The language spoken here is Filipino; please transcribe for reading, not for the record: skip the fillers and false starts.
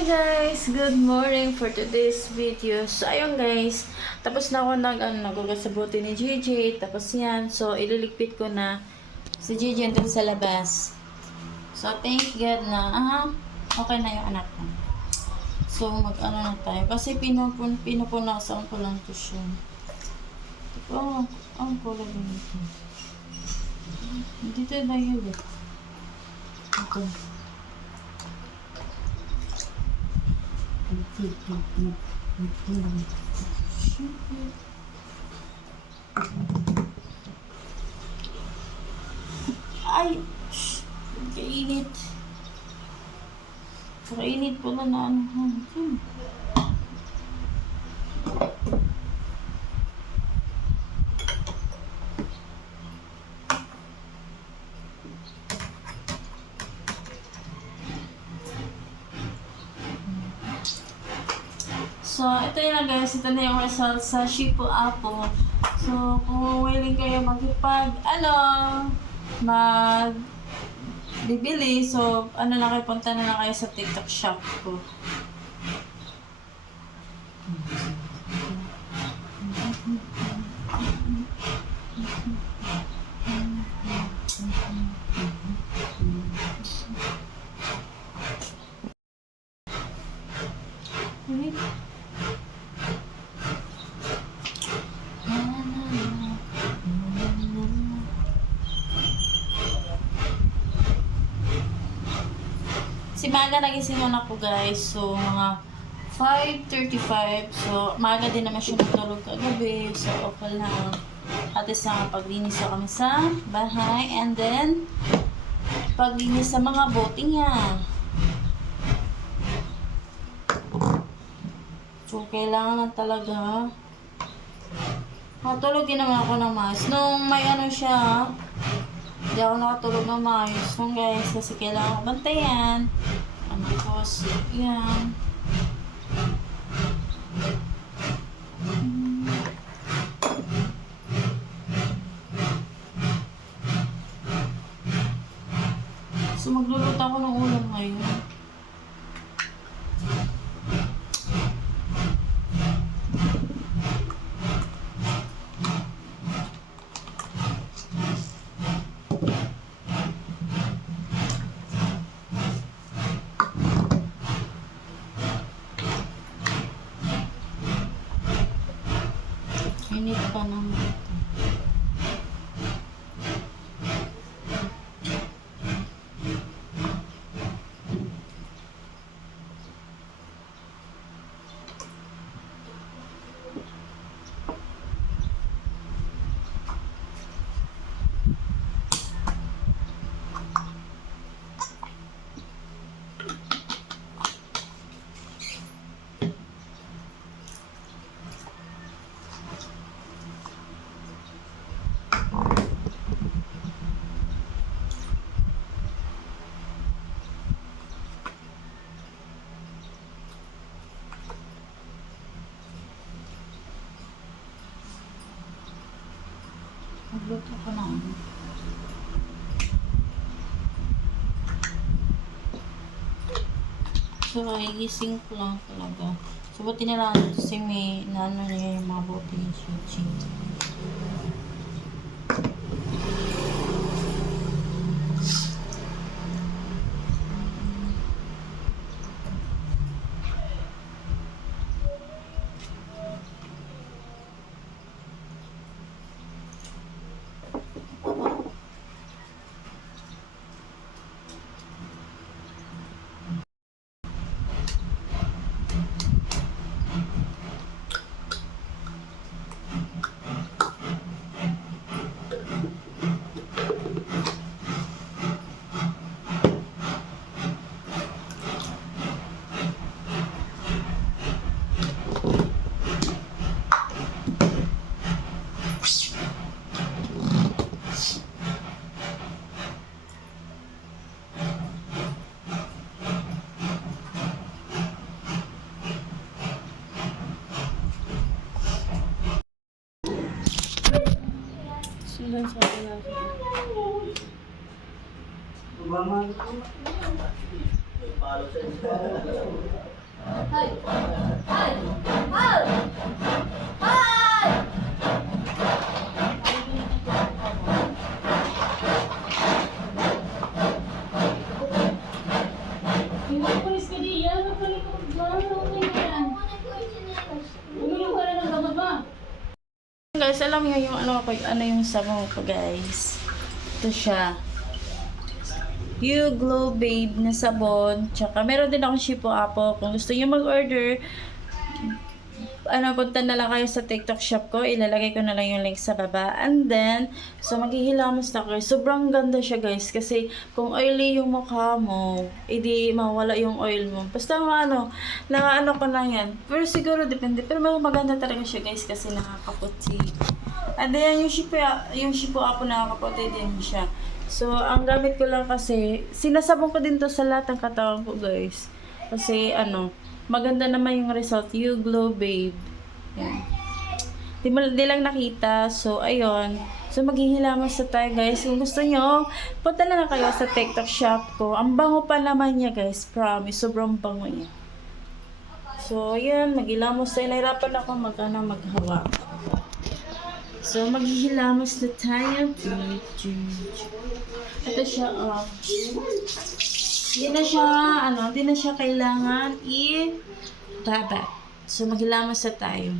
Hi guys! Good morning for today's video. So ayun guys, tapos na ako nagugas sa bote ni Gigi. Tapos yan, so ililigpit ko na si Gigi andun sa labas. So thank God na, okay na yung anak ko. So mag-ano na tayo. Kasi pinupunasan ko lang to siya. Ang kulay nito. Dito na yun. Ito. Ay! Kainit. Kainit pala na ano. So, ito yun guys. Ito na yung result sa Shipu Apo. So, kung willing kayo bibili. So, lang kayo, punta na lang kayo sa TikTok shop ko. Si Maga nagising na ako guys. So, mga 5:35. So, maaga din naman siya natulog kagabi. So, okay lang. At isang paglinis kami sa bahay. And then, paglinis sa mga bote niya. So, kailangan na talaga. Matulog din naman ako ng mas. Nung may ano siya, hindi ako nakatulog ng maayos nung guys kasi kailangan ko bantayan. Because, yan. So, magluluto ako ng ulam ngayon. Init pa naman ito. Magluto ko na. So, igising ko lang talaga. So, buti na lang ito si May na ano niya yung mga bote ni Sushi. Sila sa Mama, palo sa Pinapalis ka diyan, magpalikot ba? Okay na yan. Uminom ka na ng gamot ba? Guys, alam niyo yung ano yung sabon ko, guys. Ito siya. You Glow Babe na sabon. Tsaka meron din akong Shipo Apo. Kung gusto niyo mag-order, punta na lang kayo sa TikTok shop ko. Ilalagay ko na lang yung link sa baba. And then, so maghihilamos na kayo. Sobrang ganda siya, guys. Kasi kung oily yung mukha mo, edi mawala yung oil mo. Basta nakaano ko lang yan. Pero siguro depende. Pero maganda talaga siya, guys, kasi nakakaputi. And then, yung Shipo Apo nakakaputi din siya. So, ang gamit ko lang kasi, sinasabon ko din to sa lahat ng katawan ko, guys. Kasi, maganda naman yung result. You Glow Babe. Yan. Di lang nakita. So, ayun. So, maghihilamos na tayo, guys. Kung gusto nyo, punta na lang kayo sa TikTok shop ko. Ang bango pa naman niya, guys. Promise. Sobrang bango niya. So, yan. Maghilamos tayo. Nahirapan ako maghawak. So, maghihilamos na tayo. Ito siya, Hindi na siya kailangan i-baba. So, maghilamos na tayo.